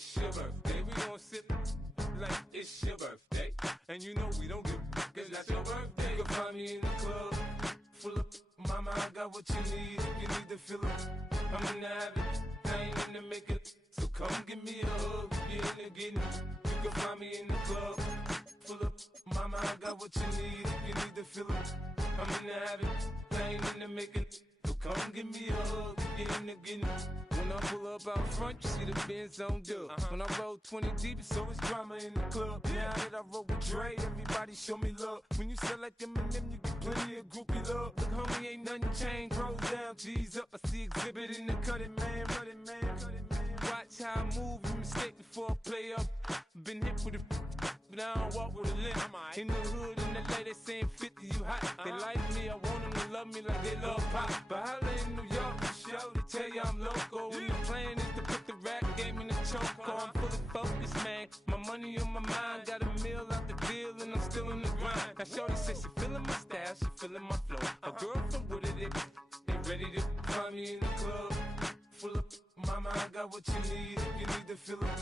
it's your birthday. We gon' sip like it's your birthday. And you know we don't give a cause that's your birthday. You can find me in the club, full of mama, I got what you need if you need to fill up. I'm in the habit, I ain't in the makeup. So come give me a hug, get in the getting. You can find me in the club, full of mama, I got what you need if you need to fill up. I'm in the habit, I ain't in the makeup. So come give me a hug, get in the getting. When I pull up out front, you see the Benz on dub. When I roll 20 deep, it's always drama in the club. Now that I roll with Dre, everybody show me love. When you sell like them and them, you get plenty of groupie love. Look, homie, ain't nothing changed. Rolls down, G's up. I see exhibit in the cutting, man. Running, man. Watch how I move, you mistake before I play up. Been hit with a but I don't walk with a limp. In the hood, in the lady saying 50, you hot. They like me, I want them to love me like they love pop. But holla in New York, for show, they tell you I'm loco. And the plan is to put the rap game in the choke. I'm fully focused, man. My money on my mind, got a meal out the deal, and I'm still in the grind. Now shorty says she feeling my style, she feeling my flow. A girl from Wooded, they ready to find me in the club. Full of mama, I got what you need if you need to fill up.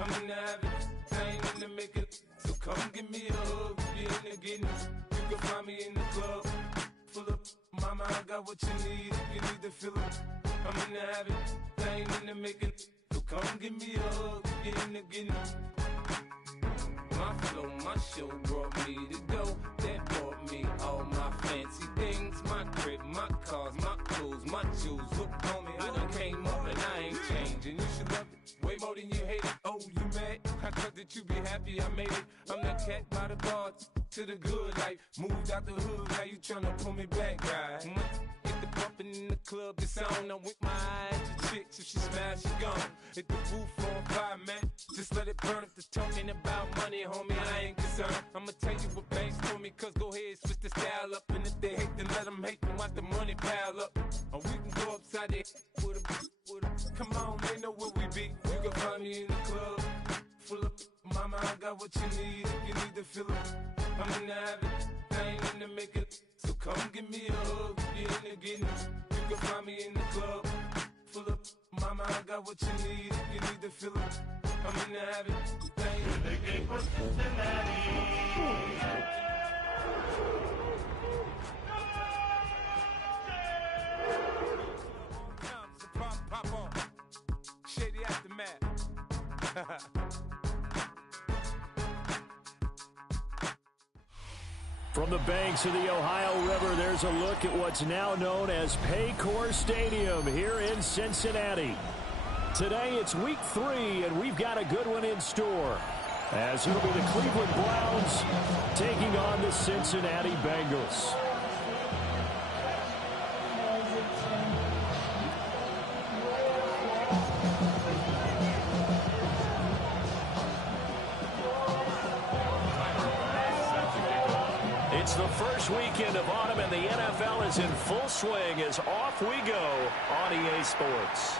I'm in the habit, I ain't in the makeup. So come give me a hug, get in the getting. You can find me in the club, full of mama, I got what you need if you need to fill up. I'm in the habit, I ain't in the making. So come give me a hug, get in the getting. My flow, my show brought me to go. That brought me all my fancy things. My crib, my cars, my clothes, my jewels. Look, homie, I done came up and I ain't changing. You should love it way more than you hate it. Oh, you mad? I thought that you be happy I made it. I'm that cat by the bar to the good life. Moved out the hood, now you tryna pull me back, right? Hit the bumpin' in the club, the sound. I'm with my eyes to chicks. If she smash, she gone. Hit the roof on fire, man. Just let it burn. If they're talking about money, homie, I ain't concerned. I'ma tell you what banks told me, cause go ahead, switch the style up. And if they hate, then let them hate, then watch the money pile up. Or we can go upside there with a come on, they know where we be. You can find me in the club, full of mama, I got what you need if you need to fill up. I'm in the habit, I ain't in the making. So come give me a hug, get in the getting. You can find me in the club, full of mama, I got what you need if you need to fill up. I'm in the habit, I ain't in the game for Cincinnati. Pop on, Shady Aftermath. From the banks of the Ohio River, there's a look at what's now known as Paycor Stadium here in Cincinnati. Today it's week 3, and we've got a good one in store, as it'll be the Cleveland Browns taking on the Cincinnati Bengals. It's the first weekend of autumn, and the NFL is in full swing as off we go on EA Sports.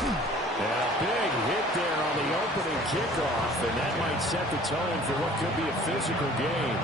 And a big hit there on the opening kickoff, and that might set the tone for what could be a physical game.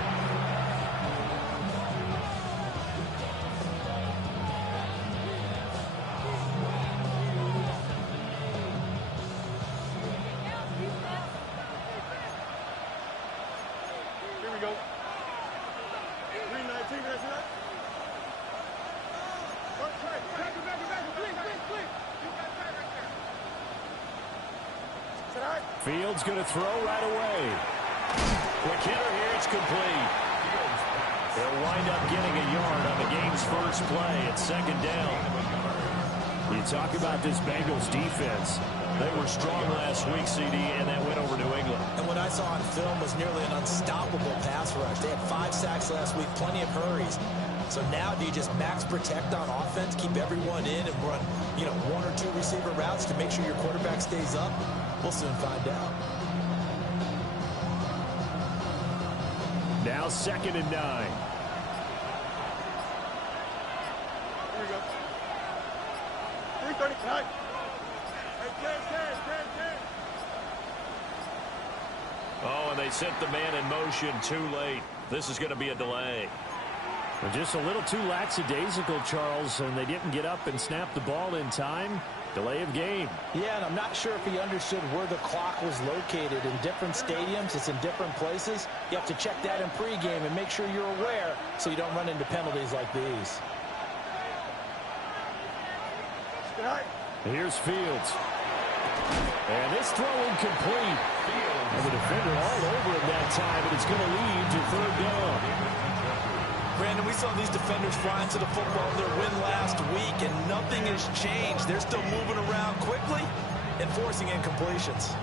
Fields going to throw right away. Quick hitter here, it's complete. They'll wind up getting a yard on the game's first play at second down. You talk about this Bengals defense. They were strong last week, CD, and that went over New England. And what I saw on film was nearly an unstoppable pass rush. They had 5 sacks last week, plenty of hurries. So now do you just max protect on offense, keep everyone in, and run, 1 or 2 receiver routes to make sure your quarterback stays up? We'll soon find out. Now 2nd and 9. Here we go. 3:39. Oh, and they sent the man in motion too late. This is going to be a delay. Just a little too lackadaisical, Charles, and they didn't get up and snap the ball in time. Delay of game. Yeah, and I'm not sure if he understood where the clock was located. In different stadiums, it's in different places. You have to check that in pregame and make sure you're aware so you don't run into penalties like these. Here's Fields. And this throw incomplete. And the defender all over him that time, and it's going to lead to third down. Brandon, we saw these defenders flying to the football in their win last week, and nothing has changed. They're still moving around quickly and forcing incompletions.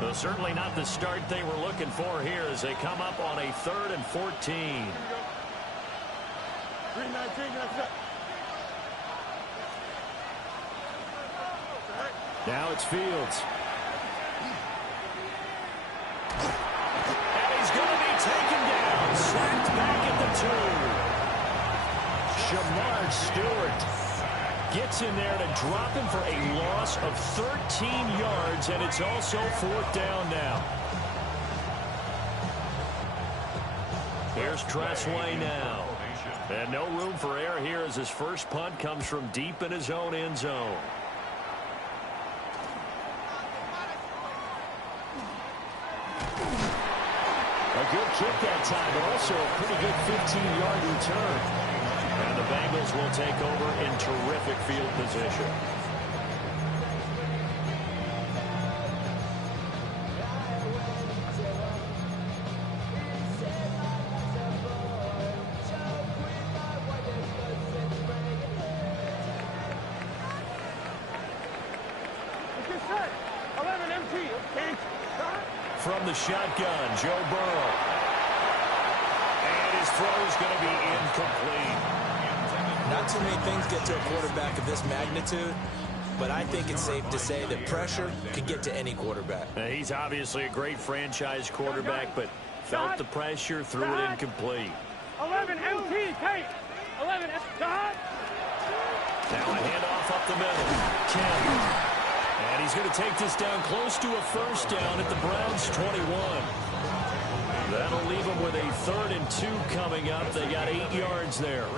Well, certainly not the start they were looking for here as they come up on a 3rd and 14. 3-19, Now it's Fields. And he's going to be taken down. Sacked back at the 2. Shamar Stewart gets in there to drop him for a loss of 13 yards, and it's also 4th down now. Here's Tressway now. And no room for error here as his first punt comes from deep in his own end zone. A good kick that time, but also a pretty good 15-yard return. And the Bengals will take over in terrific field position. From the shotgun, Joe Burrow. And his throw is going to be incomplete. Not too many things get to a quarterback of this magnitude, but I think it's safe to say that pressure can get to any quarterback. He's obviously a great franchise quarterback, but felt the pressure, threw it incomplete. 11 MT, Kate. 11 Dot. Now a handoff up the middle. Kemp. And he's going to take this down close to a first down at the Browns' 21. That'll leave them with a 3rd and 2 coming up. They got 8 yards there.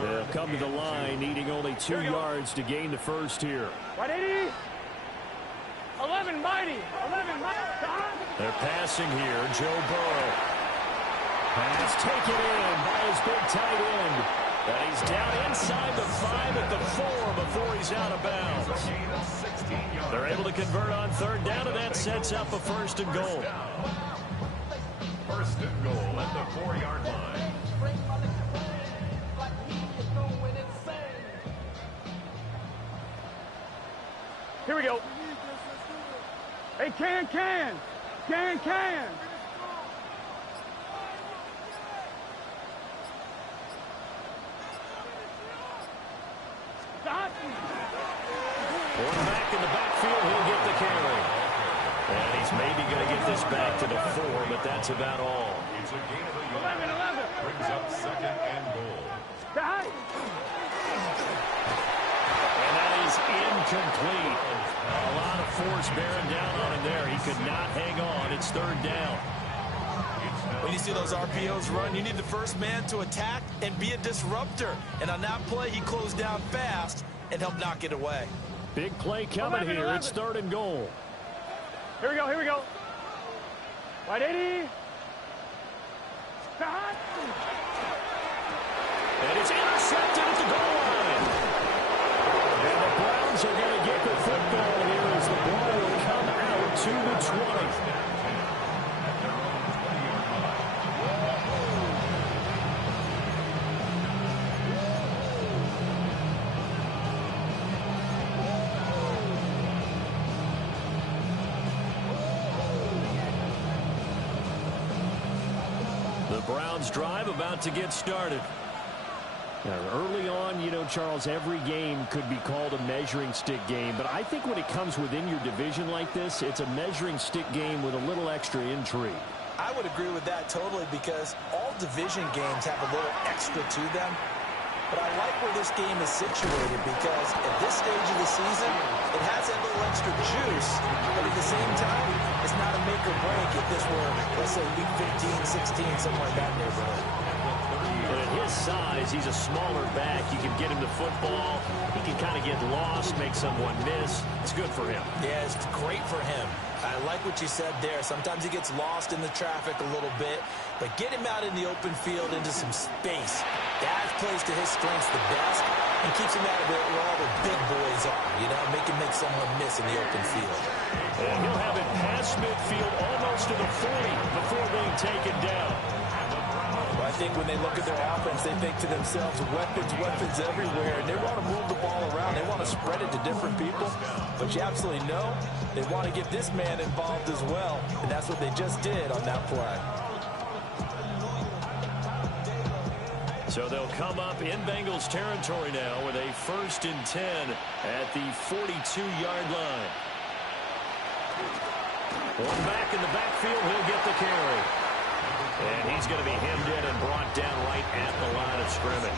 They'll come to the line, needing only 2 yards to gain the first here. 180. 11 mighty. 11 mighty. They're passing here. Joe Burrow. Pass taken in by his big tight end. And he's down inside the 5 at the 4 before he's out of bounds. They're able to convert on 3rd down, and that sets up a 1st and goal. 1st and goal at the 4-yard line. Here we go. Hey, can. Quarterback in the backfield, he'll get the carry. And he's maybe going to get this back to the 4, but that's about all. It's a gain of a yard. 11. Brings up 2nd and goal. And that is incomplete. A lot of force bearing down on him there. He could not hang on. It's 3rd down. When you see those RPOs run, you need the first man to attack and be a disruptor. And on that play, he closed down fast and helped knock it away. Big play coming 11. here. It's 3rd and goal. Here we go. 180. And it's intercepted at the goal line. And the Browns are going to get the football here as the ball will come out to the 20. Browns drive about to get started. Now, early on, you know, Charles, every game could be called a measuring stick game, but I think when it comes within your division like this, it's a measuring stick game with a little extra intrigue. I would agree with that totally because all division games have a little extra to them. But I like where this game is situated because at this stage of the season, it has that little extra juice, but at the same time, it's not a make or break if this were, let's say, week 15, 16, somewhere in that neighborhood. But at his his size, he's a smaller back. You can get him the football. He can kind of get lost, make someone miss. It's good for him. Yeah, it's great for him. I like what you said there. Sometimes he gets lost in the traffic a little bit, but get him out in the open field into some space. That plays to his strengths the best and keeps him out of it where all the big boys are, you know, make someone miss in the open field. And he'll have it past midfield almost to the 40 before being taken down. Well, I think when they look at their offense, they think to themselves, weapons everywhere, and they want to move the ball around. They want to spread it to different people, but you absolutely know they want to get this man involved as well, and that's what they just did on that play. So they'll come up in Bengals territory now with a 1st and 10 at the 42-yard line. One back in the backfield, he'll get the carry. And he's going to be hemmed in and brought down right at the line of scrimmage.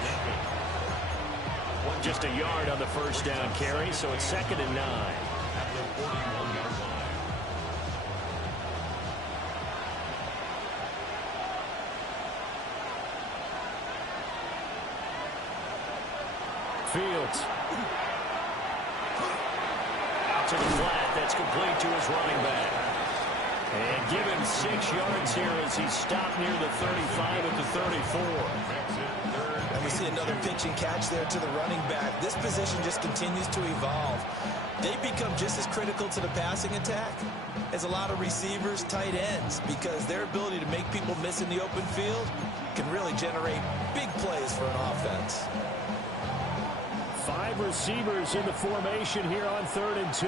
Just a yard on the first down carry, so it's 2nd and 9. Fields. Out to the flat. That's complete to his running back. And give him 6 yards here as he stopped near the 35 at the 34. And we see another pitch and catch there to the running back. This position just continues to evolve. They become just as critical to the passing attack as a lot of receivers, tight ends, because their ability to make people miss in the open field can really generate big plays for an offense. 5 receivers in the formation here on 3rd and 2.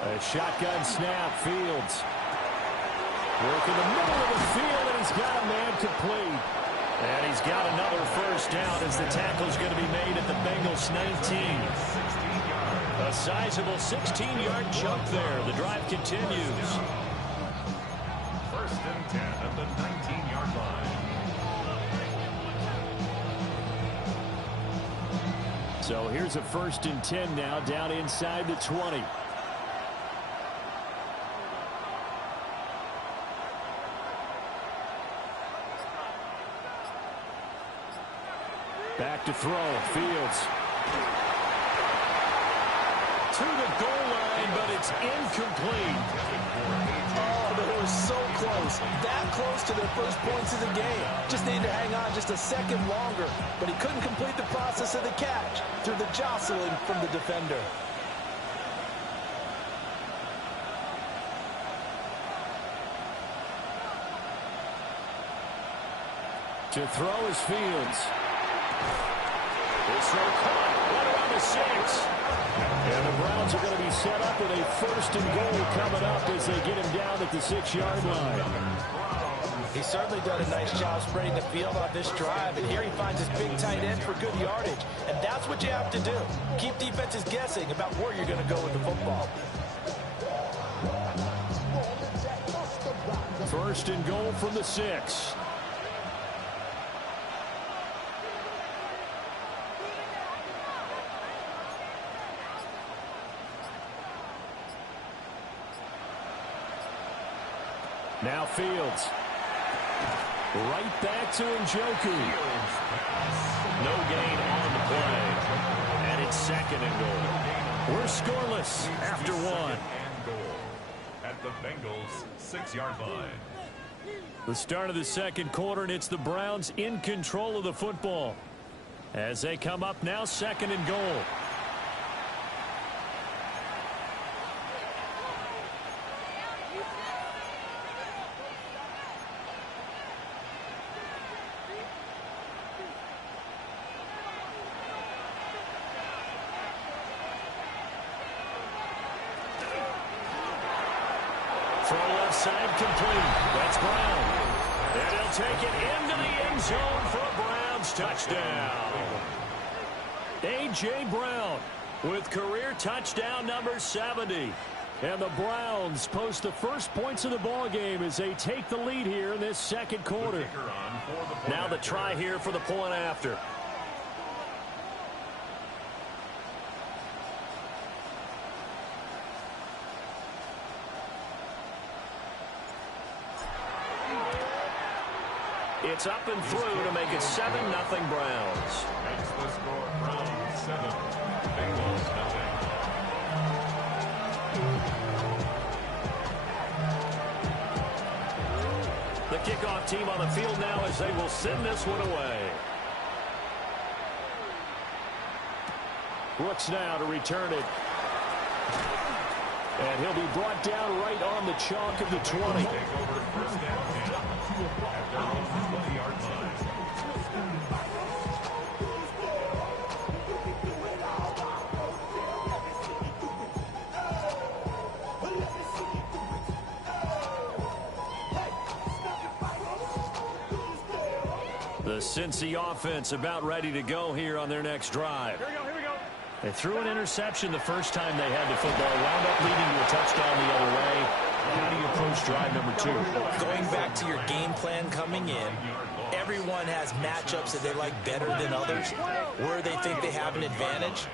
A shotgun snap. Fields working the middle of the field, and he's got a man complete. And he's got another first down as the tackle's going to be made at the Bengals 19. A sizable 16-yard jump there. The drive continues. 1st and 10 at the 19-yard line. So here's a 1st and 10 now down inside the 20. Back to throw. Fields. To the goal line, but it's incomplete. Oh, they were so close. That close to their first points of the game. Just needed to hang on just a second longer, but he couldn't complete the process of the catch through the jostling from the defender. To throw is Fields. This throw caught right around the 6. And the Browns are going to be set up with a 1st and goal coming up as they get him down at the 6-yard line. He's certainly done a nice job spreading the field on this drive, and here he finds his big tight end for good yardage. And that's what you have to do. Keep defenses guessing about where you're going to go with the football. 1st and goal from the 6. Now Fields. Right back to Njoku. No gain on the play. And it's 2nd and goal. We're scoreless after 1. And goal at the Bengals 6-yard line. The start of the 2nd quarter, and it's the Browns in control of the football. As they come up now, 2nd and goal. Throw left side complete. That's Brown. And he'll take it into the end zone for a Browns touchdown. A.J. Brown with career touchdown number 70. And the Browns post the first points of the ball game as they take the lead here in this 2nd quarter. Now the try here for the point after. It's up and through to make it 7-0 Browns. Makes the score Browns 7, Bengals 0. The kickoff team on the field now as they will send this one away. Brooks now to return it. And he'll be brought down right on the chalk of the 20. Take over first down at their own 20-yard line. The Cincy offense about ready to go here on their next drive. Here we go. They threw an interception the first time they had the football, wound up leading to a touchdown the other way. How do you approach drive number 2? Going back to your game plan coming in, everyone has matchups that they like better than others, where they think they have an advantage.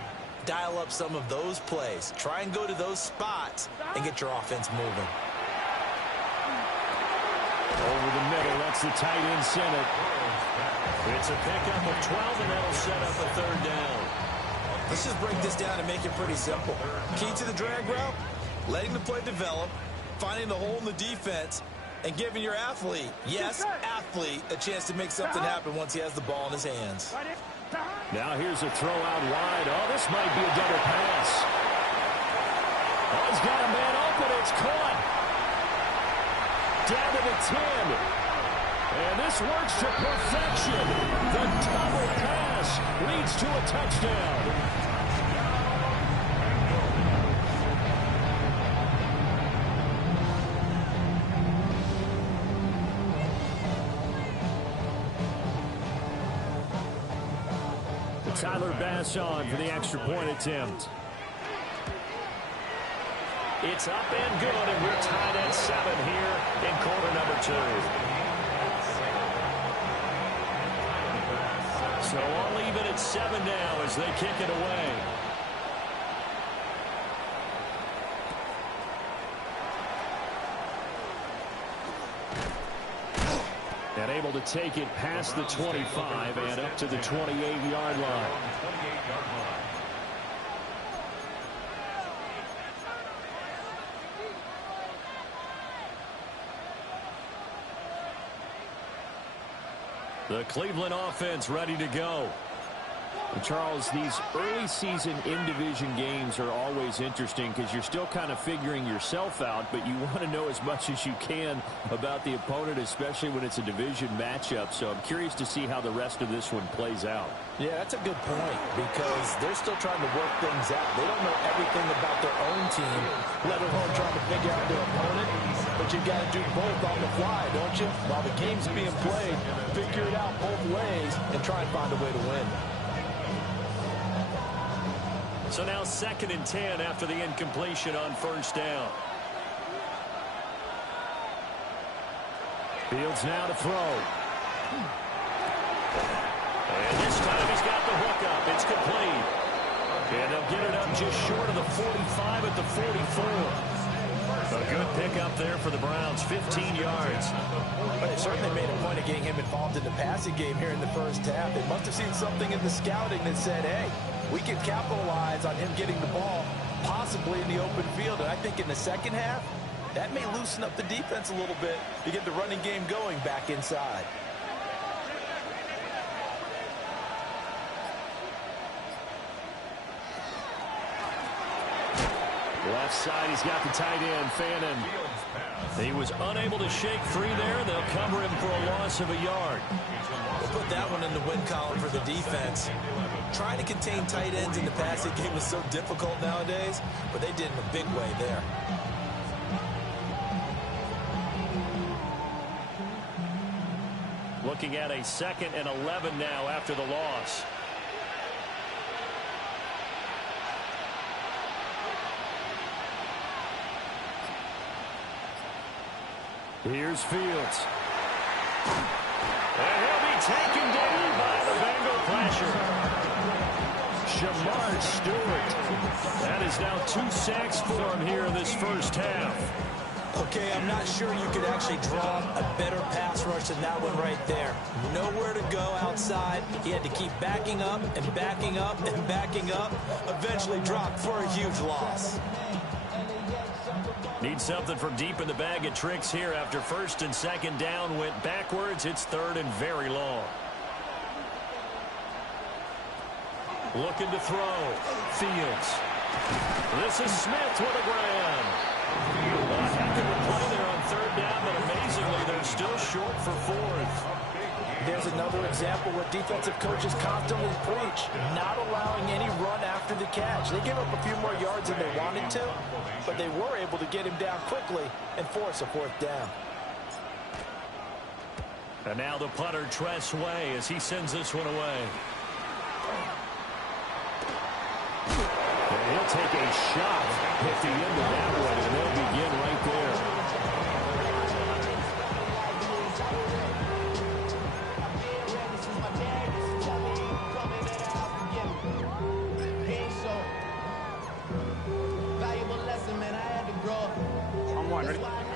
Dial up some of those plays. Try and go to those spots and get your offense moving. Over the middle, that's the tight end center. It's a pickup of 12, and that'll set up a third down. Let's just break this down and make it pretty simple. Key to the drag route, letting the play develop, finding the hole in the defense, and giving your athlete, yes, athlete, a chance to make something happen once he has the ball in his hands. Now here's a throw out wide. Oh, this might be a double pass. Oh, he's got a man open. It's caught. Down to the 10. And this works to perfection. The double pass leads to a touchdown. Tyler Bass on for the extra point attempt. It's up and good, and we're tied at 7 here in quarter number 2. So all even at 7 now as they kick it away. And able to take it past the 25 and up to the 28-yard line. The Cleveland offense ready to go. And Charles, these early season in-division games are always interesting because you're still kind of figuring yourself out, but you want to know as much as you can about the opponent, especially when it's a division matchup. So I'm curious to see how the rest of this one plays out. Yeah, that's a good point because they're still trying to work things out. They don't know everything about their own team, let alone trying to figure out their opponent. But you've got to do both on the fly, don't you? While the game's being played, figure it out both ways and try and find a way to win. So now 2nd and 10 after the incompletion on first down. Fields now to throw. And this time he's got the hook up. It's complete. And they'll get it up just short of the 45 at the 44. A good pickup there for the Browns, 15 yards. But it certainly made a point of getting him involved in the passing game here in the first half. They must have seen something in the scouting that said, hey, we can capitalize on him getting the ball, possibly in the open field. And I think in the second half, that may loosen up the defense a little bit to get the running game going back inside. Left side, he's got the tight end, Fannin. He was unable to shake free there. They'll cover him for a loss of a yard. We'll put that one in the win column for the defense. Trying to contain tight ends in the passing game is so difficult nowadays, but they did in a big way there. Looking at a 2nd and 11 now after the loss. Here's Fields. And he'll be taken down by the Bengal pressure. Shamar Stewart. That is now 2 sacks for him here in this first half. Okay, I'm not sure you could actually draw a better pass rush than that one right there. Nowhere to go outside. He had to keep backing up and backing up and backing up. Eventually dropped for a huge loss. Need something from deep in the bag of tricks here after first and second down went backwards. It's third and very long. Looking to throw. Fields. This is Smith with a grab. A heck of a play there on third down, but amazingly, they're still short for fourth. There's another example where defensive coaches constantly preach, not allowing any run after the catch. They gave up a few more yards than they wanted to, but they were able to get him down quickly and force a fourth down. And now the punter, Tress Way, as he sends this one away. And he'll take a shot at the end of that one, and they'll begin right there.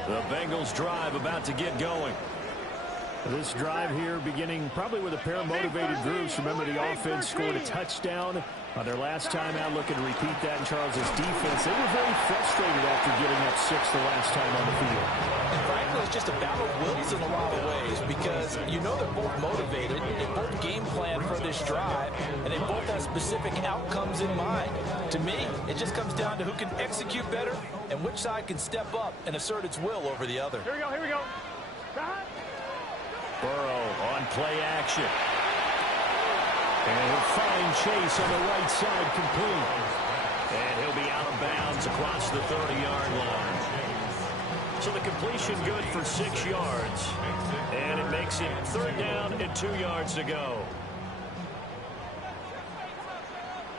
The Bengals drive about to get going. This drive here beginning probably with a pair of motivated groups. Remember, the offense scored a touchdown on their last time out. Looking to repeat that in Charles' defense. They were very frustrated after getting up 6 the last time on the field. And frankly, it's just a battle of wills in a lot of ways because you know they're both motivated. They both game plan for this drive, and they both have specific outcomes in mind. To me, it just comes down to who can execute better and which side can step up and assert its will over the other. Here we go, here we go. Burrow on play action. And he'll find Chase on the right side complete. And he'll be out of bounds across the 30-yard line. So the completion good for 6 yards. And it makes it third down and 2 yards to go.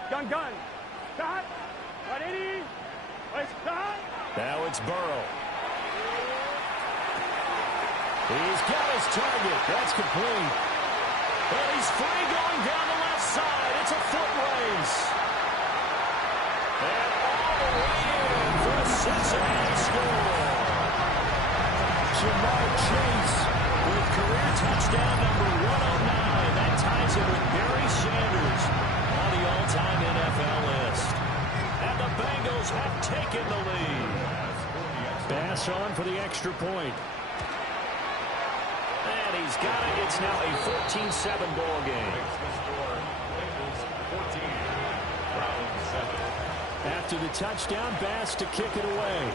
Gun. Stop. 180. Let's stop. Now it's Burrow. He's got his target. That's complete. And he's free going down the left side. It's a foot race. And all the way in for a Cincinnati score. Jamar Chase with career touchdown number 109. That ties it with Barry Sanders on the all-time NFL list. And the Bengals have taken the lead. Pass on for the extra point. And he's got it. It's now a 14-7 ball game. After the touchdown, Bass to kick it away.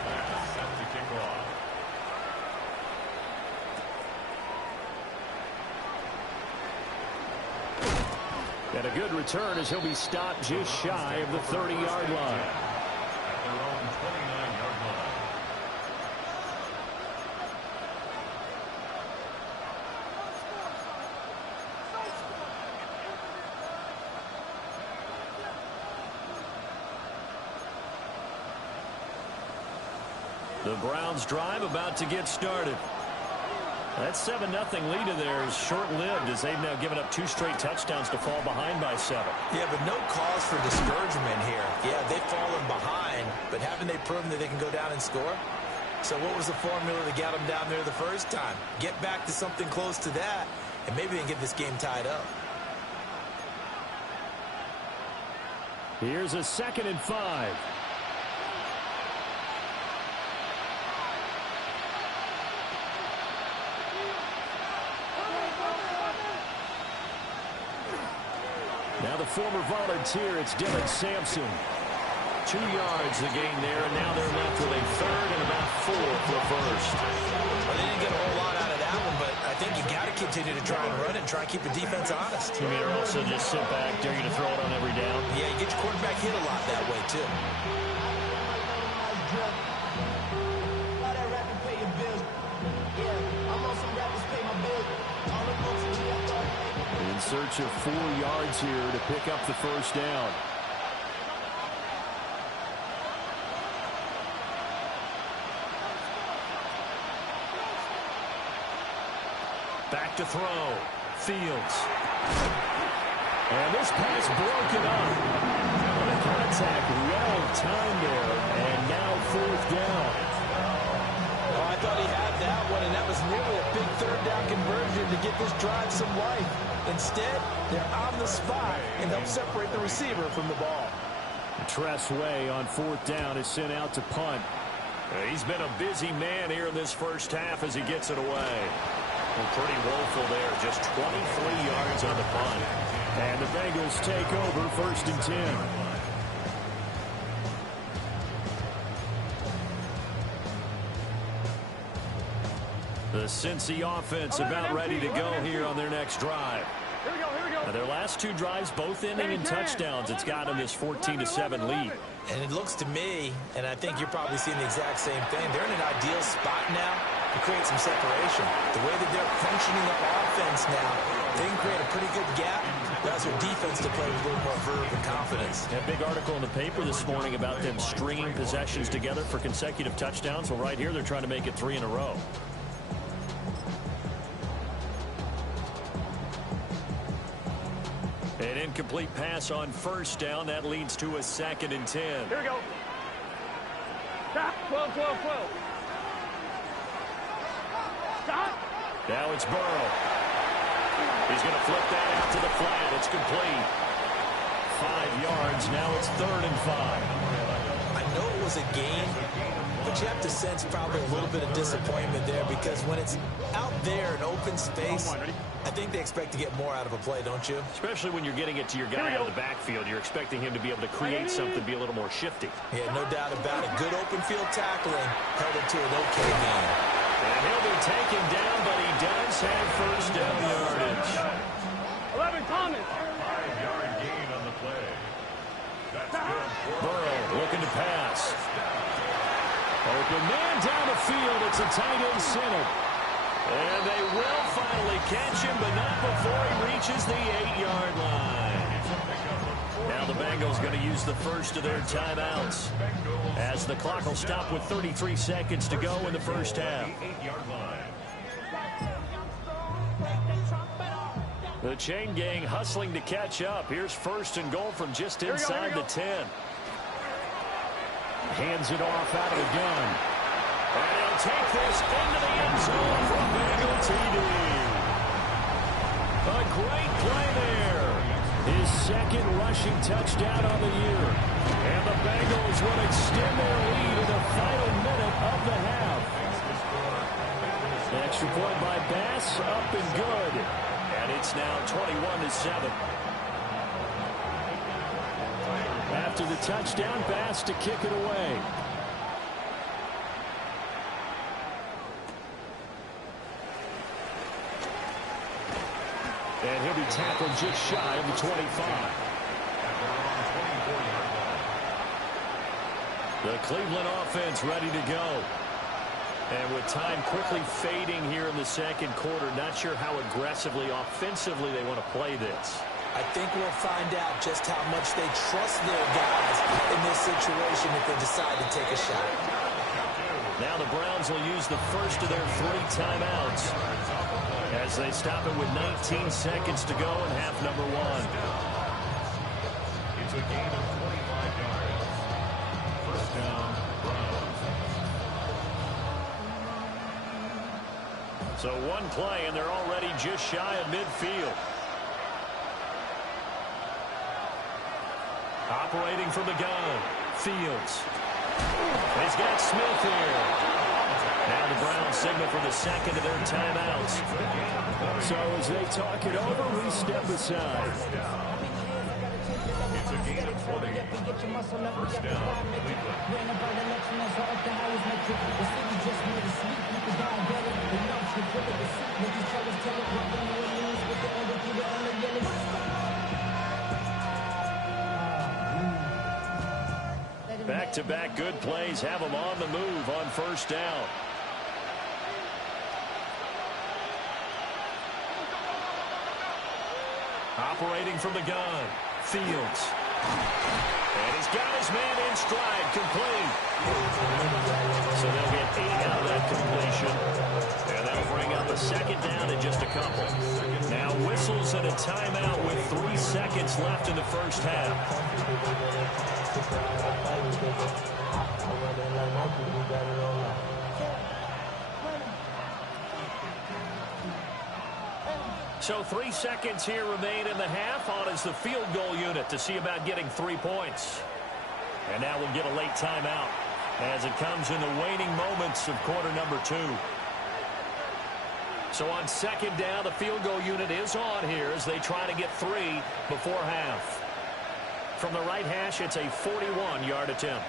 And a good return as he'll be stopped just shy of the 30-yard line. The Browns drive about to get started. That 7-0 lead of theirs short-lived as they've now given up 2 straight touchdowns to fall behind by 7. Yeah, but no cause for discouragement here. Yeah, they've fallen behind, but haven't they proven that they can go down and score? So what was the formula that got them down there the first time? Get back to something close to that, and maybe they can get this game tied up. Here's a 2nd and 5. Now the former volunteer, it's Dylan Sampson. 2 yards the gain there, and now they're left with a 3rd and about 4 for first. Well, they didn't get a whole lot out of that one, but I think you got to continue to try and run and try and keep the defense honest. You mean also just sit back, dare you to throw it on every down? Yeah, you get your quarterback hit a lot that way, too. In search of 4 yards here to pick up the first down. Back to throw. Fields. And this pass broken up. The contact well timed there. And now 4th down. thought he had that one, and that was nearly a big third down conversion to get this drive some life. Instead, they're on the spot and help separate the receiver from the ball. Tressway on 4th down is sent out to punt. He's been a busy man here in this first half as he gets it away. Well, pretty woeful there, just 23 yards on the punt. And the Bengals take over 1st and 10. The Cincy offense about ready to go here on their next drive. Here we go. Now, their last 2 drives, both ending in touchdowns. It's got them this 14-7 lead. And it looks to me, and I think you're probably seeing the exact same thing, they're in an ideal spot now to create some separation. The way that they're functioning the offense now, they can create a pretty good gap. Allows their defense to play with a little more verve and confidence. A big article in the paper this morning about them stringing possessions together for consecutive touchdowns. Well, right here, they're trying to make it 3 in a row. An incomplete pass on 1st down. That leads to a 2nd and 10. Here we go. Stop. 12. Stop. Now it's Burrow. He's going to flip that out to the flat. It's complete. 5 yards. Now it's 3rd and 5. I know it was a game, but you have to sense probably a little bit of disappointment there because when it's out there in open space, I think they expect to get more out of a play, don't you? Especially when you're getting it to your guy out of the backfield. You're expecting him to be able to create something, be a little more shifty. Yeah, no doubt about it. Good open field tackling held it to an okay game. And he'll be taken down, but he does have 1st down yardage. 11 Thomas. 5-yard gain on the play. That's good. Burrow looking to pass. Open man down the field. It's a tight end center. And they will finally catch him, but not before he reaches the 8-yard line. Now the Bengals going to use the first of their timeouts as the clock will stop with 33 seconds to go in the first half. The chain gang hustling to catch up. Here's 1st and goal from just inside the 10. Hands it off out of the gun. And he'll take this into the end zone for a Bengal TD. A great play there. His 2nd rushing touchdown on the year. And the Bengals will extend their lead in the final minute of the half. Extra point by Bass, up and good. And it's now 21-7. After the touchdown, Bass to kick it away. And he'll be tackled just shy of the 25. The Cleveland offense ready to go. And with time quickly fading here in the 2nd quarter, not sure how aggressively, offensively they want to play this. I think we'll find out just how much they trust their guys in this situation if they decide to take a shot. Now the Browns will use the first of their 3 timeouts as they stop it with 19 seconds to go in half number 1. It's a gain of 25 yards. 1st down, Browns. So 1 play, and they're already just shy of midfield. Operating from the gun, Fields. He's got Smith here. Now the Browns signal for the 2nd of their timeouts. So as they talk it over, we step aside. It's a gain of 20. 1st down, Cleveland. Back-to-back good plays have them on the move on 1st down. Operating from the gun, Fields. And he's got his man in stride, complete. So they'll get 8 out of that completion. And that'll bring up a 2nd down in just a couple. Now whistles and a timeout with 3 seconds left in the first half. So 3 seconds here remain in the half. On is the field goal unit to see about getting 3 points. And now we'll get a late timeout as it comes in the waning moments of quarter number 2. So on second down, the field goal unit is on here as they try to get 3 before half. From the right hash, it's a 41-yard attempt.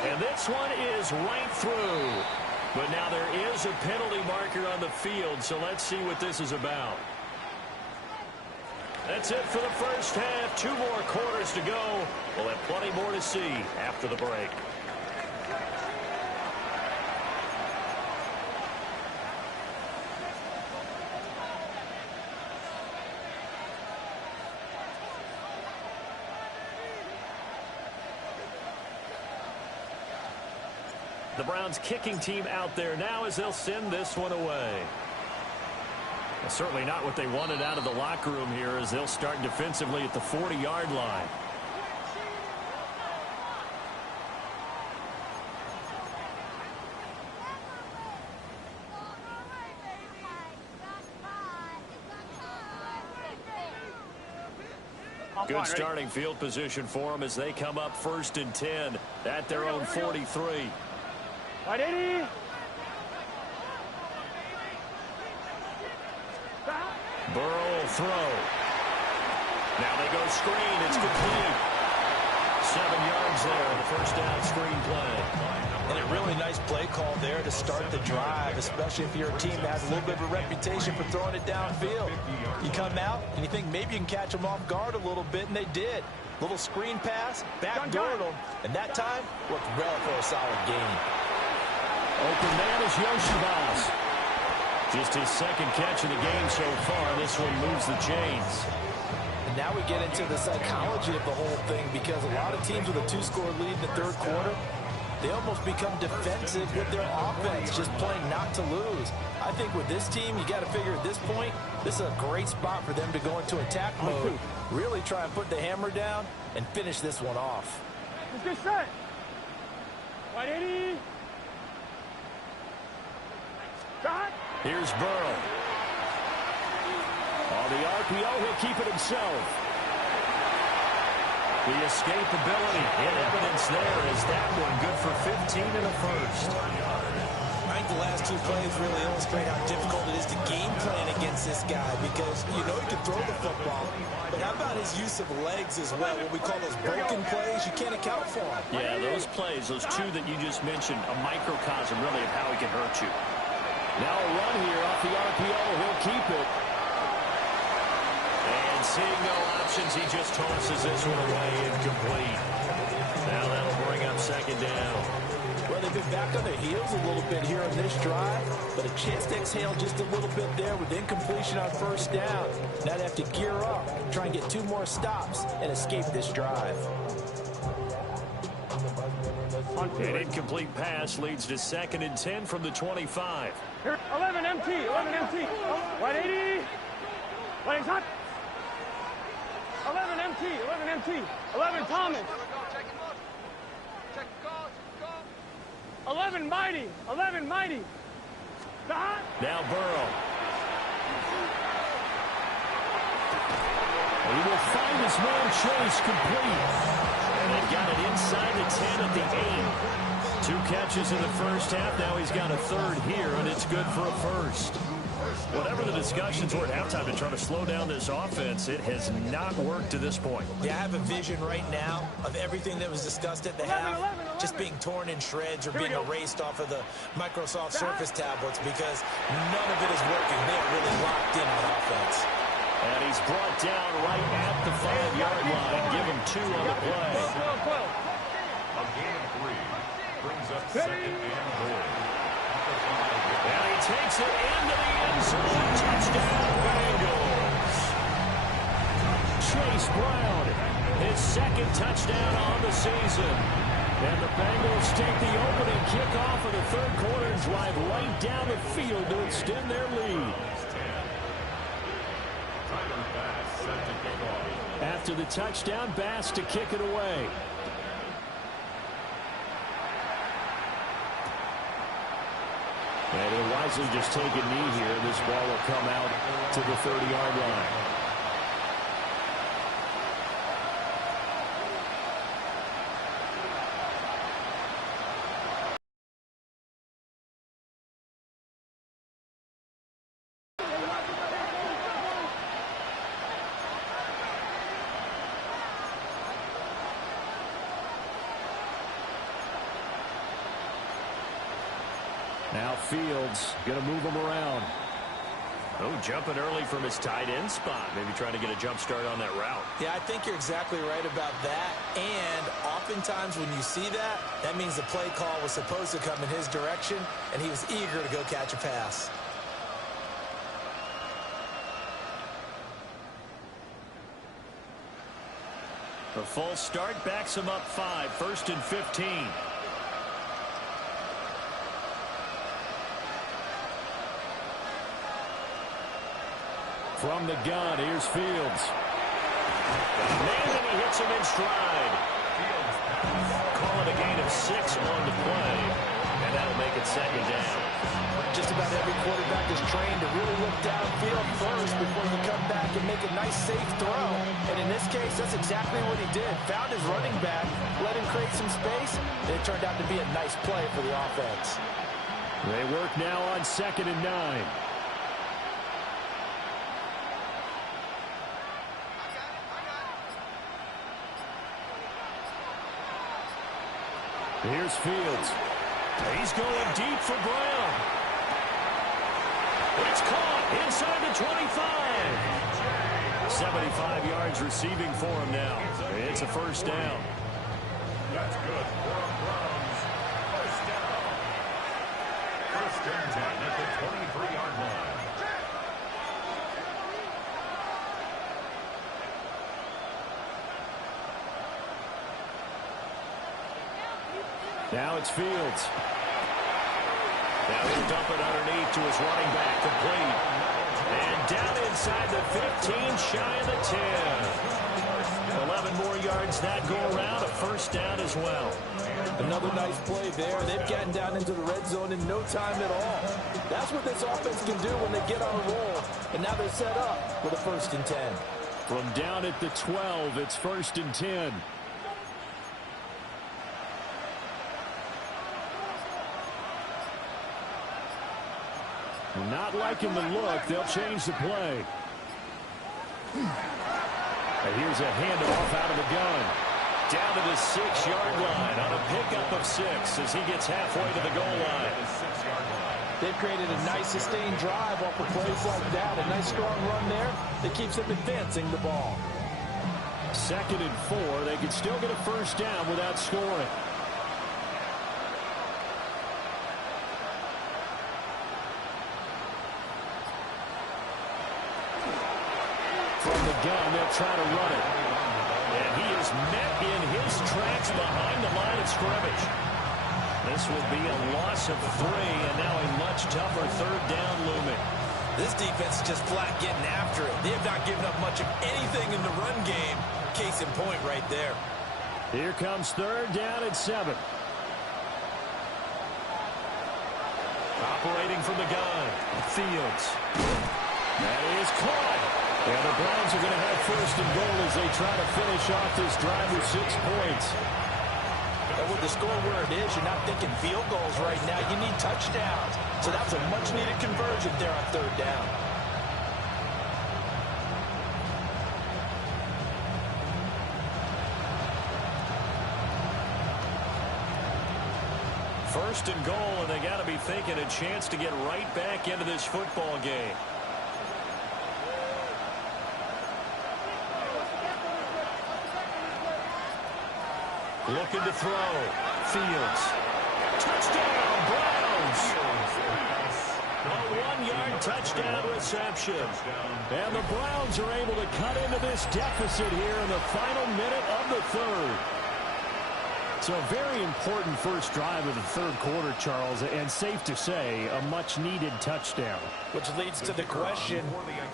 And this one is right through. But now there is a penalty marker on the field, so let's see what this is about. That's it for the first half. 2 more quarters to go. We'll have plenty more to see after the break. The Browns kicking team out there now as they'll send this one away. Well, certainly not what they wanted out of the locker room here as they'll start defensively at the 40-yard line. Good starting field position for them as they come up 1st and 10 at their own 43. Right, 80. Burrow will throw. Now they go screen. It's complete. 7 yards there on the first down screen play. And a really nice play call there to start the drive, especially if you're a team that has a little bit of a reputation for throwing it downfield. You come out and you think maybe you can catch them off guard a little bit, and they did. Little screen pass, backdoored them, and that time looked well for a solid gain. Open man is Yoshibas. Just his 2nd catch of the game so far. This one moves the chains. And now we get into the psychology of the whole thing, because a lot of teams with a 2-score lead in the 3rd quarter, they almost become defensive with their offense, just playing not to lose. I think with this team, you got to figure at this point, this is a great spot for them to go into attack mode, really try and put the hammer down and finish this one off. Let's get set. Right, 80. Shot. Here's Burrow. On the RPO, he'll keep it himself. The escapability in evidence there is that one good for 15 and a first. I think the last 2 plays really illustrate how difficult it is to game plan against this guy, because you know he can throw the football, but how about his use of legs as well? What we call those broken plays, you can't account for them. Yeah, those plays, those 2 that you just mentioned, a microcosm really of how he can hurt you. Now a run here off the RPO. He'll keep it. And seeing no options, he just tosses this one away incomplete. Now that'll bring up 2nd down. Well, they've been back on their heels a little bit here on this drive, but a chance to exhale just a little bit there with incompletion on 1st down. Now they have to gear up, try and get 2 more stops, and escape this drive. An incomplete pass leads to 2nd and 10 from the 25. Here, 11 MT, 11 MT. Right, 80. Right, hot. 11 MT, 11 MT. 11 Thomas. 11 Mighty, 11 Mighty. Hot. Now Burrow. He will find his man Chase complete. And they've got it inside the 10 at the 8. 2 catches in the first half. Now he's got a 3rd here, and it's good for a first. Whatever the discussions were at halftime to try to slow down this offense, it has not worked to this point. Yeah, I have a vision right now of everything that was discussed at the half just being torn in shreds or being erased off of the Microsoft Surface tablets, because none of it is working. They're really locked in on offense. And he's brought down right at the 5-yard line. Give him 2 on the play. A gain of 3 brings up 2nd and 4. And he takes it into the end zone. Touchdown, Bengals. Chase Brown, his 2nd touchdown on the season. And the Bengals take the opening kickoff of the 3rd quarter and drive right down the field to extend their lead. After the touchdown, Bass to kick it away. And he'll wisely just take a knee here. This ball will come out to the 30-yard line. Now Fields going to move him around. Oh, jumping early from his tight end spot. Maybe trying to get a jump start on that route. Yeah, I think you're exactly right about that. And oftentimes when you see that, that means the play call was supposed to come in his direction, and he was eager to go catch a pass. A false start backs him up 5, 1st and 15. From the gun, here's Fields. Got a man, and he hits him in stride. Call it a gain of 6 on the play, and that'll make it 2nd down. Just about every quarterback is trained to really look downfield first before you come back and make a nice, safe throw. And in this case, that's exactly what he did. Found his running back, let him create some space, and it turned out to be a nice play for the offense. They work now on 2nd and 9. Here's Fields. He's going deep for Brown. It's caught inside the 25. 75 yards receiving for him now. It's a 1st down. That's good for the Browns. 1st down. 1st and 10 at the 23-yard line. Now it's Fields. Now he'll dump it underneath to his running back, complete. And down inside the 15, shy of the 10. 11 more yards that go around, a 1st down as well. Another nice play there. They've gotten down into the red zone in no time at all. That's what this offense can do when they get on a roll. And now they're set up with a 1st and 10. From down at the 12, it's 1st and 10. Not liking the look. They'll change the play. And here's a handoff out of the gun. Down to the 6-yard line on a pickup of 6 as he gets halfway to the goal line. They've created a nice sustained drive off of plays like that. A nice strong run there that keeps them advancing the ball. 2nd and 4. They could still get a 1st down without scoring. From the gun, they'll try to run it. And he is met in his tracks behind the line of scrimmage. This will be a loss of 3, and now a much tougher 3rd down looming. This defense is just flat getting after it. They have not given up much of anything in the run game. Case in point right there. Here comes 3rd down and 7. Operating from the gun, Fields. That is caught. And the Browns are going to have 1st and goal as they try to finish off this drive with 6 points. And with the score where it is, you're not thinking field goals right now. You need touchdowns. So that was a much-needed conversion there on 3rd down. First and goal, and they got to be thinking a chance to get right back into this football game. Looking to throw. Fields. Touchdown, Browns. A 1-yard touchdown reception. And the Browns are able to cut into this deficit here in the final minute of the 3rd. So a very important first drive of the 3rd quarter, Charles, and safe to say, a much-needed touchdown. Which leads to the question,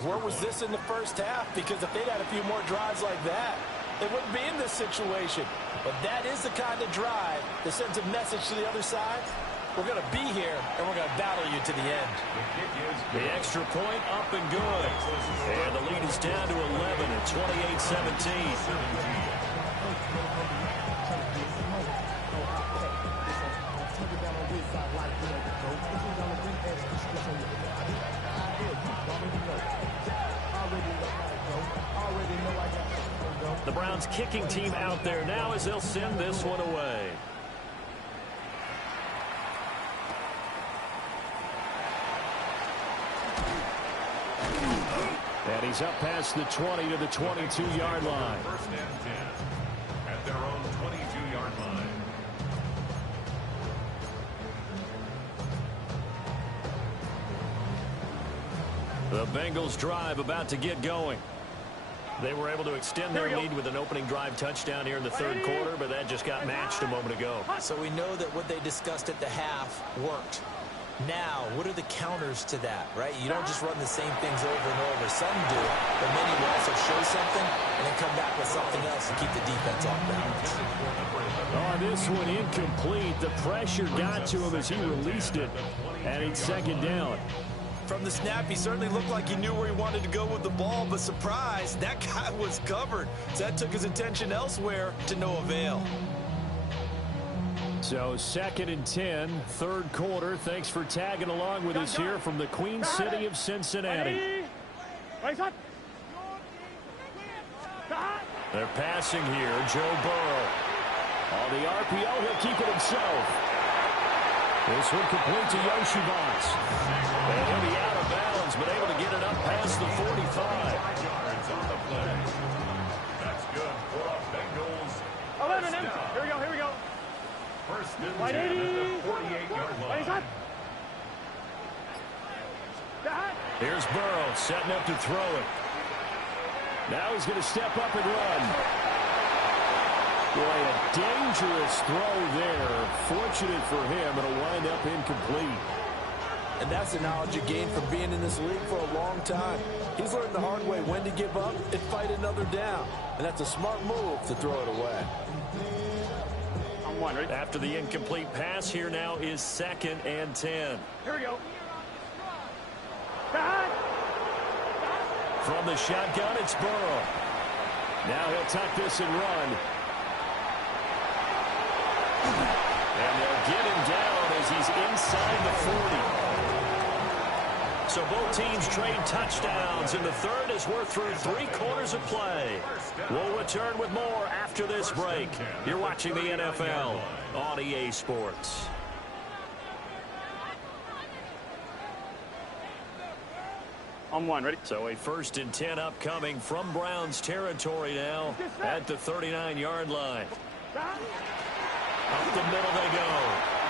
where was this in the 1st half? Because if they'd had a few more drives like that, they wouldn't be in this situation. But that is the kind of drive that sends a message to the other side. We're going to be here, and we're going to battle you to the end. The extra point up and good. And the lead is down to 11 at 28-17. The Browns kicking team out there now as they'll send this one away. And he's up past the 20 to the 22-yard line. First and 10 at their own 22-yard line. The Bengals drive about to get going. They were able to extend their lead with an opening drive touchdown here in the third quarter, but that just got matched a moment ago. So we know that what they discussed at the half worked. Now, what are the counters to that, right? You don't just run the same things over and over. Some do, but many will also show something and then come back with something else to keep the defense off balance. Oh, this one incomplete. The pressure got to him as he released it, and it's second down. From the snap, he certainly looked like he knew where he wanted to go with the ball, but surprise, that guy was covered. So that took his attention elsewhere to no avail. So second and 10, third quarter. Thanks for tagging along with us here from the Queen City of Cincinnati. They're passing here. Joe Burrow. On the RPO, he'll keep it himself. This one complete to Yoshibas. And he'll be out of bounds, but able to get it up past the 45. 5 yards on the play. That's good for a Bengals. 11 empty. Here we go. First and 10 at the 48-yard line. Here's Burrow setting up to throw it. Now he's going to step up and run. Boy, a dangerous throw there. Fortunate for him, it'll wind up incomplete. And that's the knowledge you gain from being in this league for a long time. He's learned the hard way when to give up and fight another down. And that's a smart move to throw it away. After the incomplete pass, here now is second and 10. Here we go. From the shotgun, it's Burrow. Now he'll tuck this and run. And they'll get him down as he's inside the 40. So both teams trade touchdowns, and the third as we're through 3 quarters of play. We'll return with more after this break. You're watching the NFL on EA Sports. On one, ready? So a first and 10 upcoming from Browns territory now at the 39-yard line. Up the middle they go.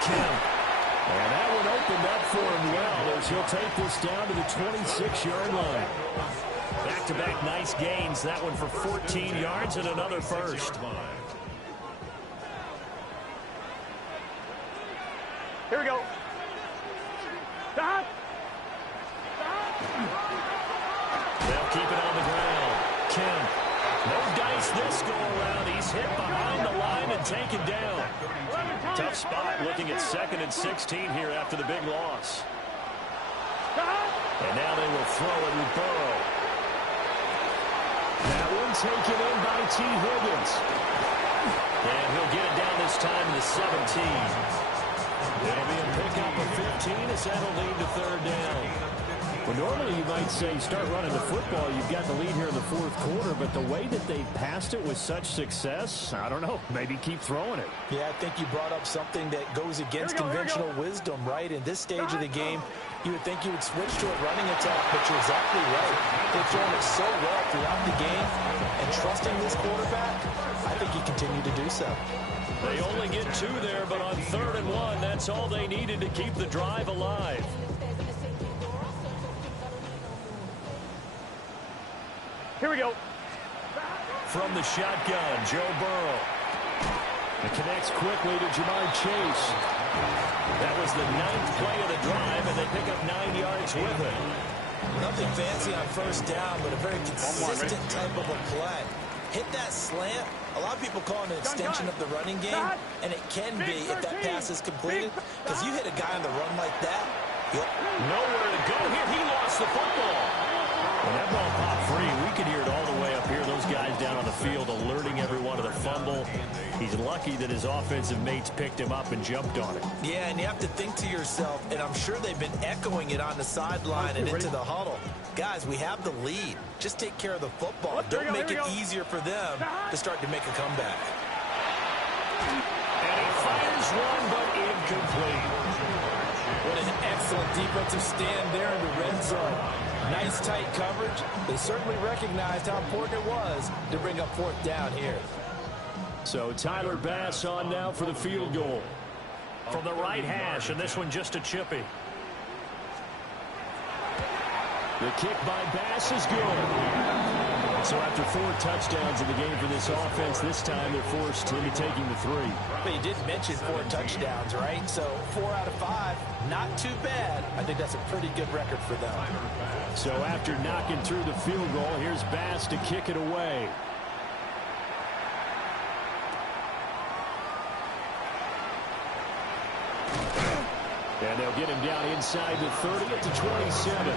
Kemp. And that one opened up for him well as he'll take this down to the 26-yard line. Back-to-back nice gains. That one for 14 yards and another first. Here we go. They'll keep it on the ground. Kemp. No dice this go-around. He's hit behind the line and taken down. Tough spot looking at 2nd and 16 here after the big loss. And now they will throw it with Burrow. That one taken in by T. Higgins. And he'll get it down this time to the 17. It'll be a pickup of 15 as that'll lead to third down. Well, normally you might say start running the football. You've got the lead here in the fourth quarter, but the way that they passed it with such success, I don't know, maybe keep throwing it. Yeah, I think you brought up something that goes against conventional wisdom, right? In this stage of the game, you would think you would switch to a running attack, but you're exactly right. They've thrown it so well throughout the game, and trusting this quarterback, I think he continued to do so. They only get 2 there, but on 3rd and 1, that's all they needed to keep the drive alive. Here we go. From the shotgun, Joe Burrow. It connects quickly to Jamar Chase. That was the 9th play of the drive, and they pick up 9 yards with it. Nothing fancy on first down, but a very consistent type of a play. hit that slant. A lot of people call it an extension of the running game, and it can be if that pass is completed, because you hit a guy on the run like that. Nowhere to go here. He lost the football. When that ball popped free, we could hear it all the way up here. Those guys down on the field alerting everyone of the fumble. He's lucky that his offensive mates picked him up and jumped on it. Yeah, and you have to think to yourself, and I'm sure they've been echoing it on the sideline and into the huddle. Guys, we have the lead. Just take care of the football. Don't make it easier for them to start to make a comeback. And he fires one, but incomplete. What an excellent defensive stand there in the red zone. Nice tight coverage. They certainly recognized how important it was to bring up fourth down here. So Tyler Bass on now for the field goal. From the right hash, and this one just a chippy. The kick by Bass is good. So after 4 touchdowns in the game for this offense, this time they're forced into taking the 3. But you did mention 4 touchdowns, right? So 4 out of 5, not too bad. I think that's a pretty good record for them. So after knocking through the field goal, here's Bass to kick it away. And they'll get him down inside the 30 at the 27.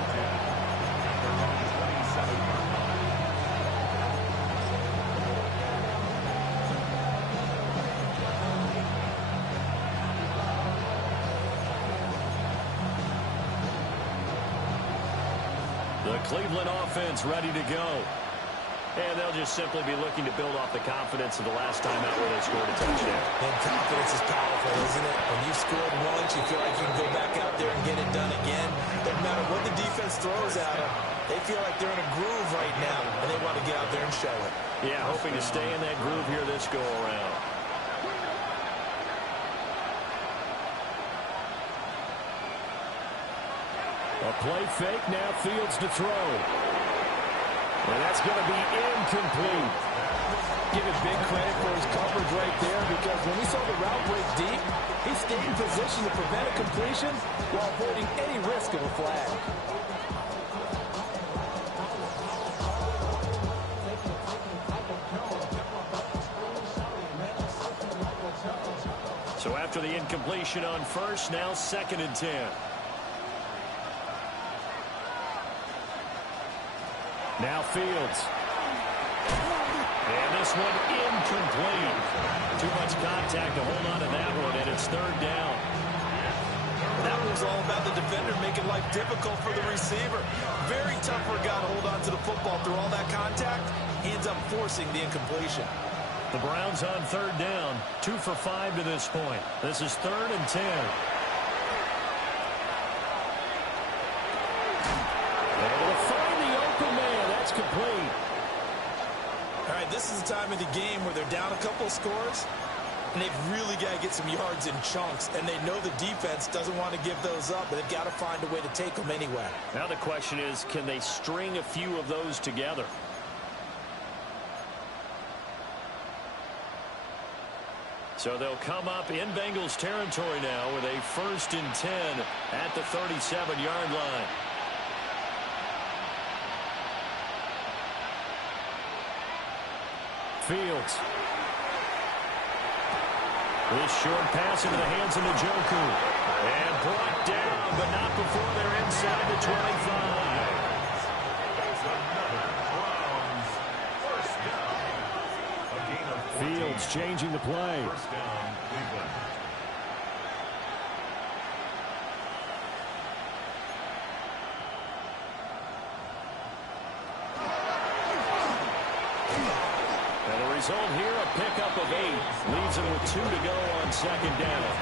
The Cleveland offense ready to go. And they'll just simply be looking to build off the confidence of the last time out where they scored a touchdown. And confidence is powerful, isn't it? When you've scored once, you feel like you can go back out there and get it done again. Doesn't matter what the defense throws at them. They feel like they're in a groove right now, and they want to get out there and show it. Yeah, hoping to stay in that groove here this go-around. A play fake, now Fields to throw. And that's going to be incomplete. Give it big credit for his coverage right there, because when we saw the route break deep, he stayed in position to prevent a completion while avoiding any risk of a flag. So after the incompletion on first, now 2nd and 10. Now Fields. And this one incomplete. Too much contact to hold on to that one, and it's 3rd down. That was all about the defender making life difficult for the receiver. Very tough for a guy to hold on to the football through all that contact. He ends up forcing the incompletion. The Browns on 3rd down. 2 for 5 to this point. This is 3rd and 10. Complete. All right, this is the time of the game where they're down a couple of scores, and they've really got to get some yards in chunks, and they know the defense doesn't want to give those up, but they've got to find a way to take them anyway. Now the question is, can they string a few of those together? So they'll come up in Bengals territory now with a 1st and 10 at the 37-yard line. Fields. This short pass into the hands of Njoku. And brought down, but not before they're inside the 25. Fields changing the play. Result here, a pickup of 8. Leaves them with 2 to go on 2nd down.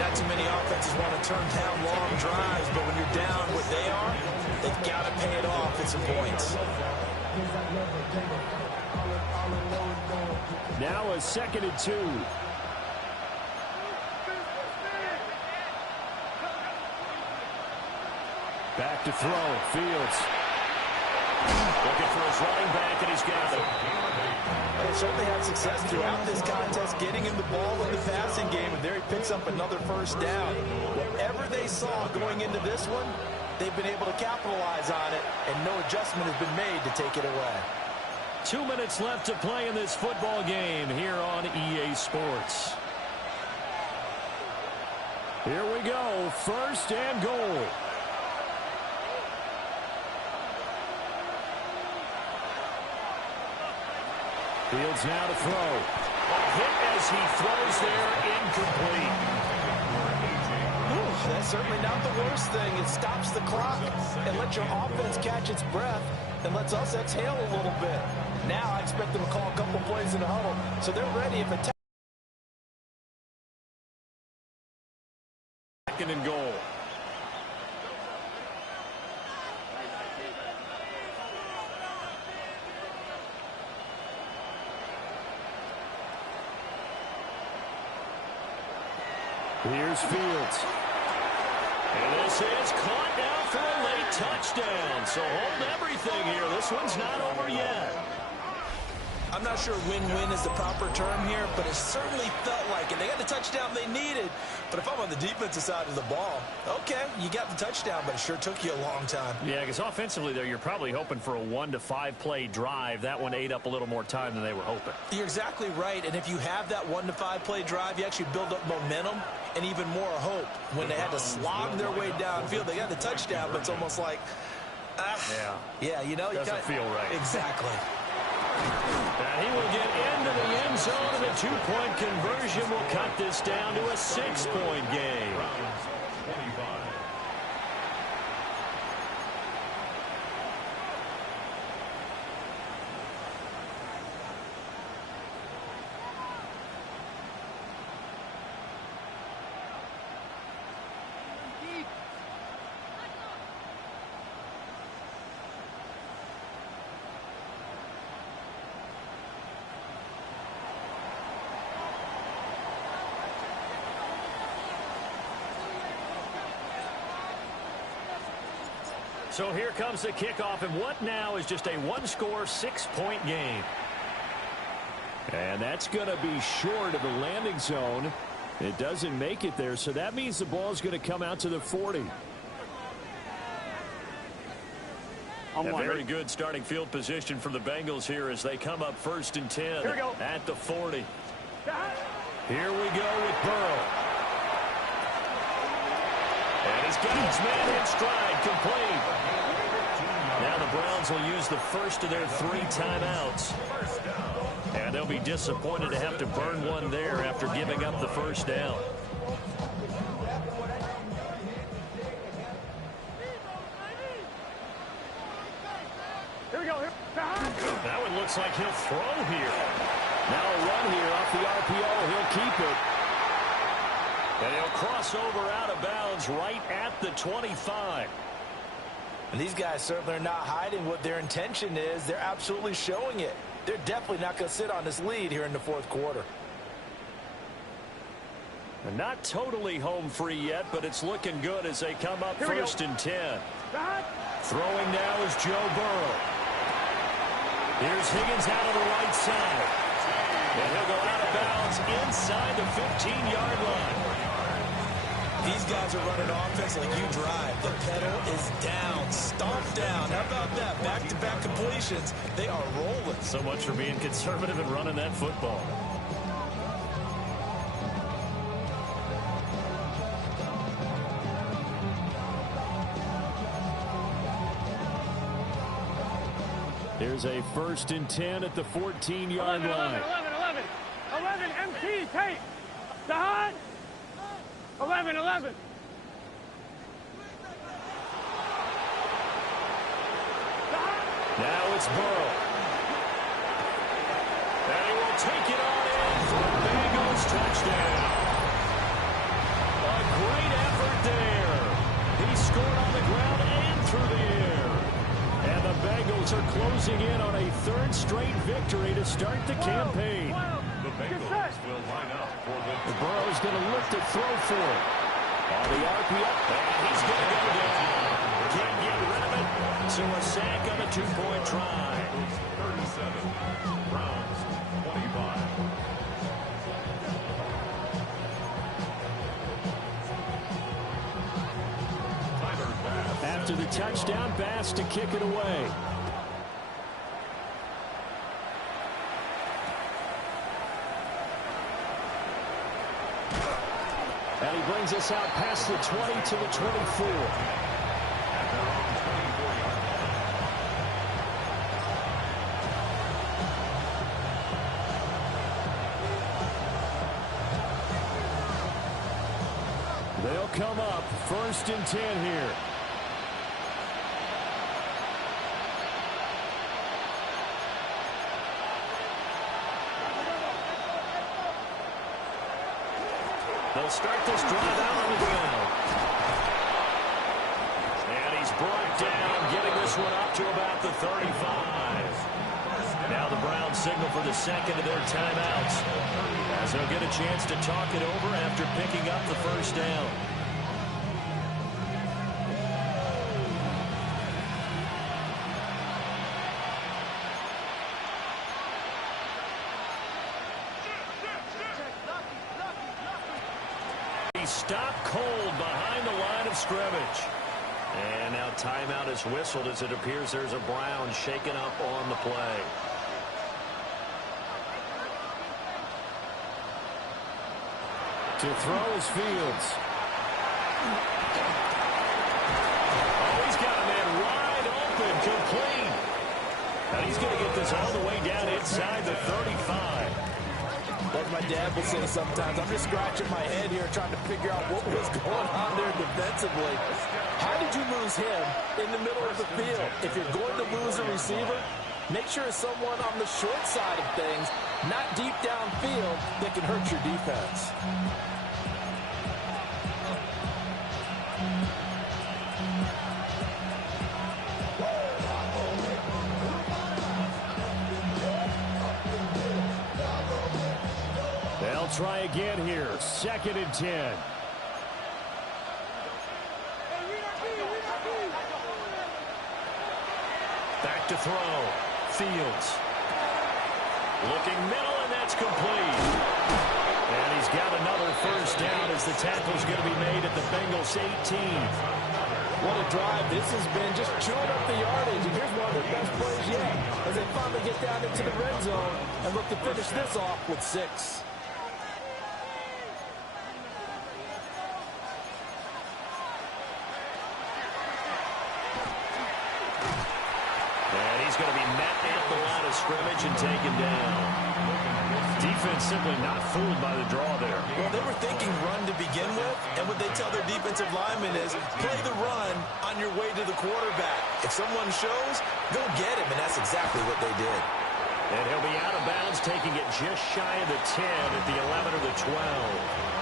Not too many offenses want to turn down long drives, but when you're down what they are, they've got to pay it off with some points. Now a 2nd and 2. Back to throw. Fields. Looking for his running back, and he's got it. They certainly had success throughout this contest, getting him the ball in the passing game, and there he picks up another 1st down. Whatever they saw going into this one, they've been able to capitalize on it, and no adjustment has been made to take it away. 2 minutes left to play in this football game here on EA Sports. Here we go, 1st and goal. Fields now to throw. A hit as he throws there, incomplete. Ooh, that's certainly not the worst thing. It stops the clock and lets your offense catch its breath and lets us exhale a little bit. Now I expect them to call a couple plays in the huddle so they're ready if it. 2nd and goal. Here's Fields. And this is caught now for a late touchdown. So hold everything here. This one's not over yet. I'm not sure win-win is the proper term here, but it certainly felt like it. They got the touchdown they needed. But if I'm on the defensive side of the ball, okay, you got the touchdown, but it sure took you a long time. Yeah, because offensively there, you're probably hoping for a 1 to 5 play drive. That one ate up a little more time than they were hoping. You're exactly right. And if you have that 1 to 5 play drive, you actually build up momentum and even more hope. When they had to slog their way downfield, they got the touchdown, but it's almost like, yeah, you know, doesn't feel right. Exactly. And he will get into the end zone, and a 2-point conversion will cut this down to a 6-point game. So here comes the kickoff, and what now is just a 1-score, 6-point game. And that's going to be short of the landing zone. It doesn't make it there, so that means the ball is going to come out to the 40. A very good starting field position for the Bengals here as they come up 1st and 10 at the 40. Here we go with Burrow. And he's got his man in stride, complete. Now the Browns will use the first of their 3 timeouts. And they'll be disappointed to have to burn one there after giving up the first down. Here we go. That one looks like he'll throw here. Now a run here off the RPO. He'll keep it. And he'll cross over out of bounds right at the 25. And these guys certainly are not hiding what their intention is. They're absolutely showing it. They're definitely not going to sit on this lead here in the 4th quarter. And not totally home free yet, but it's looking good as they come up 1st and 10. Throwing now is Joe Burrow. Here's Higgins out of the right side. And he'll go out of bounds inside the 15-yard line. These guys are running offense like you drive. The pedal is down, stomped down. How about that? Back-to-back completions. They are rolling. So much for being conservative and running that football. Here's a 1st and 10 at the 14-yard line. 11, MT, tape. Dahan. 11. Now it's Burrow. And he will take it on in for a Bengals touchdown. A great effort there. He scored on the ground and through the air. And the Bengals are closing in on a 3rd straight victory to start the campaign. The Bengals will line up for the Burrow's going to look to throw for it. On the RPO, and he's going to go down. Can't get rid of it. So a sack on a 2-point try. 37, Browns 25. After the touchdown, Bass to kick it away. And he brings us out past the 20 to the 24. They'll come up 1st and 10 here. They'll start this drive out on the ground. And he's brought down, getting this one up to about the 35. Now the Browns signal for the second of their timeouts, as they'll get a chance to talk it over after picking up the first down. He's stopped cold behind the line of scrimmage. And now timeout is whistled as it appears there's a Brown shaken up on the play. To throw is Fields. Oh, he's got a man wide open, complete. And he's going to get this all the way down inside the 35. Like my dad would say sometimes, I'm just scratching my head here trying to figure out what was going on there defensively. How did you lose him in the middle of the field? If you're going to lose a receiver, make sure it's someone on the short side of things, not deep downfield, that can hurt your defense. They'll try again here. 2nd and 10. Back to throw. Fields. Looking middle, and that's complete. And he's got another first down as the tackle's going to be made at the Bengals 18. What a drive this has been, just chewing up the yardage. And here's one of their best plays yet as they finally get down into the red zone and look to finish this off with 6. He's going to be met at the line of scrimmage and taken down. Defense simply not fooled by the draw there. Well, they were thinking run to begin with, and what they tell their defensive linemen is play the run on your way to the quarterback. If someone shows, go get him, and that's exactly what they did. And he'll be out of bounds, taking it just shy of the 10 at the 11 or the 12.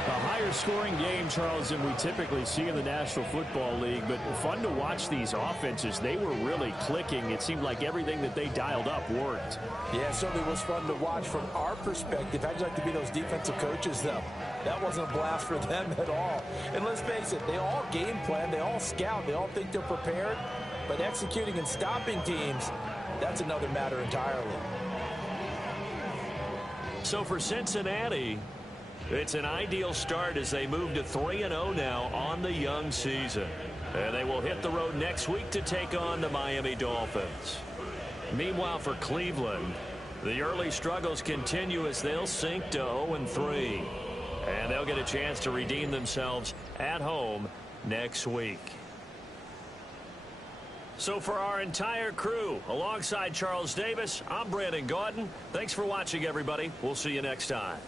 A higher-scoring game, Charles, than we typically see in the National Football League, but fun to watch these offenses. They were really clicking. It seemed like everything that they dialed up worked. Yeah, it certainly was fun to watch from our perspective. How'd you like to be those defensive coaches, though? That wasn't a blast for them at all. And let's face it, they all game plan, they all scout, they all think they're prepared, but executing and stopping teams, that's another matter entirely. So for Cincinnati, it's an ideal start as they move to 3-0 now on the young season. And they will hit the road next week to take on the Miami Dolphins. Meanwhile, for Cleveland, the early struggles continue as they'll sink to 0-3. And they'll get a chance to redeem themselves at home next week. So for our entire crew, alongside Charles Davis, I'm Brandon Gaudin. Thanks for watching, everybody. We'll see you next time.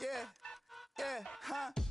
Yeah, yeah, huh?